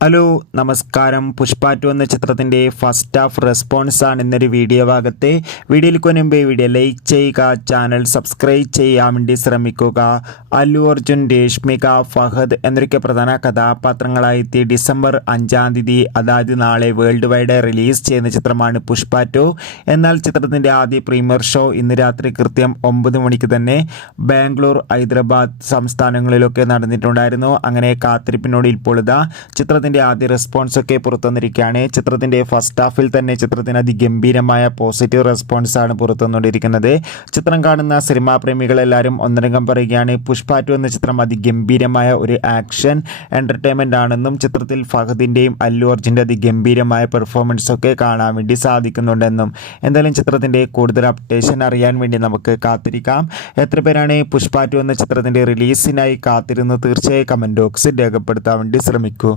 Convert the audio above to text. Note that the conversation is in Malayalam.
ഹലോ നമസ്കാരം. പുഷ്പ 2 എന്ന ചിത്രത്തിൻ്റെ ഫസ്റ്റ് ഹാഫ് റെസ്പോൺസ് ആണ് ഇന്നൊരു വീഡിയോ ഭാഗത്ത്. വീഡിയോയിൽ മുൻപേ വീഡിയോ ലൈക്ക് ചെയ്യുക, ചാനൽ സബ്സ്ക്രൈബ് ചെയ്യാൻ വേണ്ടി ശ്രമിക്കുക. അല്ലു അർജുൻ, രേഷ്മിക, ഫഹദ് എന്നൊക്കെ പ്രധാന കഥാപാത്രങ്ങളായി ഡിസംബർ 5-ാം തീയതി, അതായത് നാളെ വേൾഡ് വൈഡ് റിലീസ് ചെയ്യുന്ന ചിത്രമാണ് പുഷ്പ 2. എന്നാൽ ചിത്രത്തിൻ്റെ ആദ്യ പ്രീമിയർ ഷോ ഇന്ന് രാത്രി കൃത്യം 9 മണിക്ക് തന്നെ ബാംഗ്ലൂർ, ഹൈദരാബാദ് സംസ്ഥാനങ്ങളിലൊക്കെ നടന്നിട്ടുണ്ടായിരുന്നു. അങ്ങനെ കാത്തിരിപ്പിനോട് ഇപ്പോൾ ഇതാ ചിത്രത്തിൻ്റെ ആദ്യ റെസ്പോൺസ് ഒക്കെ പുറത്തുവന്നിരിക്കുകയാണ്. ചിത്രത്തിൻ്റെ ഫസ്റ്റ് ഹാഫിൽ തന്നെ ചിത്രത്തിന് അതിഗംഭീരമായ പോസിറ്റീവ് റെസ്പോൺസ് ആണ് പുറത്തുവന്നുകൊണ്ടിരിക്കുന്നത്. ചിത്രം കാണുന്ന സിനിമാ പ്രേമികളെല്ലാവരും ഒന്നടങ്കം പറയുകയാണ് പുഷ്പ 2 എന്ന ചിത്രം അതിഗംഭീരമായ ഒരു ആക്ഷൻ എൻ്റർടൈൻമെൻ്റ് ആണെന്നും ചിത്രത്തിൽ ഫഹദിൻ്റെയും അല്ലു അർജുൻ്റെ അതിഗംഭീരമായ പെർഫോമൻസ് ഒക്കെ കാണാൻ വേണ്ടി സാധിക്കുന്നുണ്ടെന്നും. എന്തായാലും ചിത്രത്തിൻ്റെ കൂടുതൽ അപ്ഡേഷൻ അറിയാൻ വേണ്ടി നമുക്ക് കാത്തിരിക്കാം. എത്ര പേരാണ് പുഷ്പ 2 എന്ന ചിത്രത്തിൻ്റെ റിലീസിനായി കാത്തിരുന്ന് തീർച്ചയായും കമൻറ്റ് ബോക്സിൽ രേഖപ്പെടുത്താൻ വേണ്ടി ശ്രമിക്കൂ.